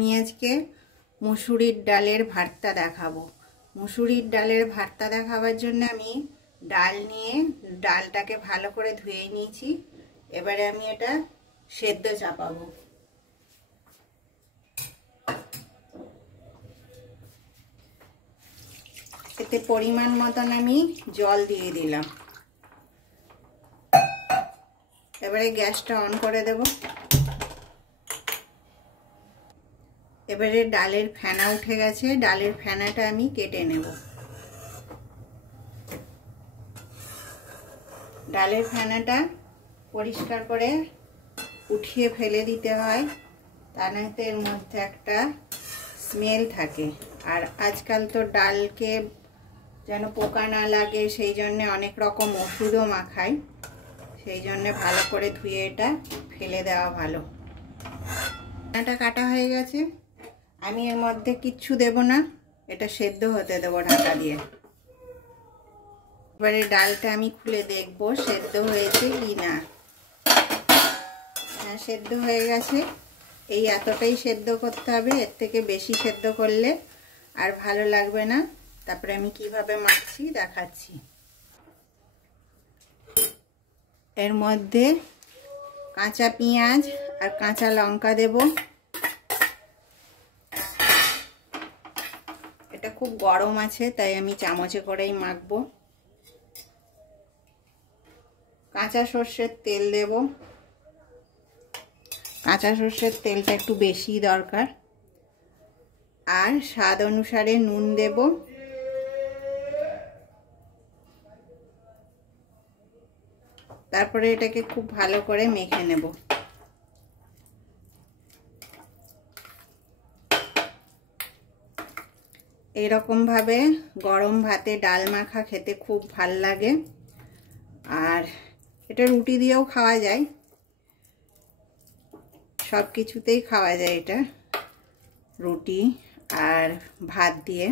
আমি আজকে মুসুরির ডালের ভর্তা দেখাবো। মুসুরির ডালের ভর্তা দেখাবার জন্য আমি ডাল নিয়ে ডালটাকে ভালো করে ধুয়ে নিয়েছি। এবারে আমি এটা সেদ্ধ চাপাবো। এতে পরিমাণ মতন আমি জল দিয়ে দিলাম। এবারে গ্যাসটা অন করে দেব। এবারে ডালের ফেনা উঠে গেছে, ডালের ফেনাটা আমি কেটে নেব। ডালের ফেনাটা পরিষ্কার করে উঠিয়ে ফেলে দিতে হয়, তা নয়তো এর মধ্যে একটা স্মেল থাকে। আর আজকাল তো ডালকে যেন পোকা না লাগে সেই জন্যে অনেক রকম ওষুধও মাখায়, সেই জন্যে ভালো করে ধুয়ে এটা ফেলে দেওয়া ভালো। ফেনাটা কাটা হয়ে গেছে, আমি এর মধ্যে কিচ্ছু দেব না, এটা সেদ্ধ হতে দেবো ঢাকা দিয়ে। এবারে ডালটা আমি খুলে দেখবো সেদ্ধ হয়েছে কি না। হ্যাঁ, সেদ্ধ হয়ে গেছে। এই এতটাই সেদ্ধ করতে হবে, এর থেকে বেশি সেদ্ধ করলে আর ভালো লাগবে না। তারপরে আমি কিভাবে মাখছি দেখাচ্ছি। এর মধ্যে কাঁচা পেঁয়াজ আর কাঁচা লঙ্কা দেব। এটা খুব গরম আছে তাই আমি চামচে করেই মাখবো। কাঁচা সর্ষের তেল দেব। কাঁচা সর্ষের তেলটা একটু বেশি দরকার। আর স্বাদ অনুসারে নুন দেব। তারপরে এটাকে খুব ভালো করে মেখে নেব। এইরকম ভাবে গরম ভাতে ডাল মাখা খেতে খুব ভাল লাগে। আর এটা রুটি দিয়েও খাওয়া যায়, সব কিছুতেই খাওয়া যায় এটা, রুটি আর ভাত দিয়ে।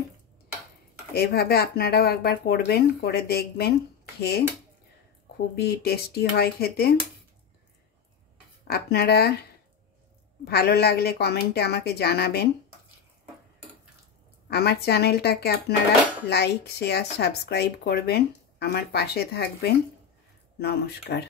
এইভাবে আপনারাও একবার করবেন, করে দেখবেন, খেয়ে খুবই টেস্টি হয় খেতে। আপনারা ভালো লাগলে কমেন্টে আমাকে জানাবেন। আমার চ্যানেলটাকে আপনারা লাইক, শেয়ার, সাবস্ক্রাইব করবেন, আমার পাশে থাকবেন। নমস্কার।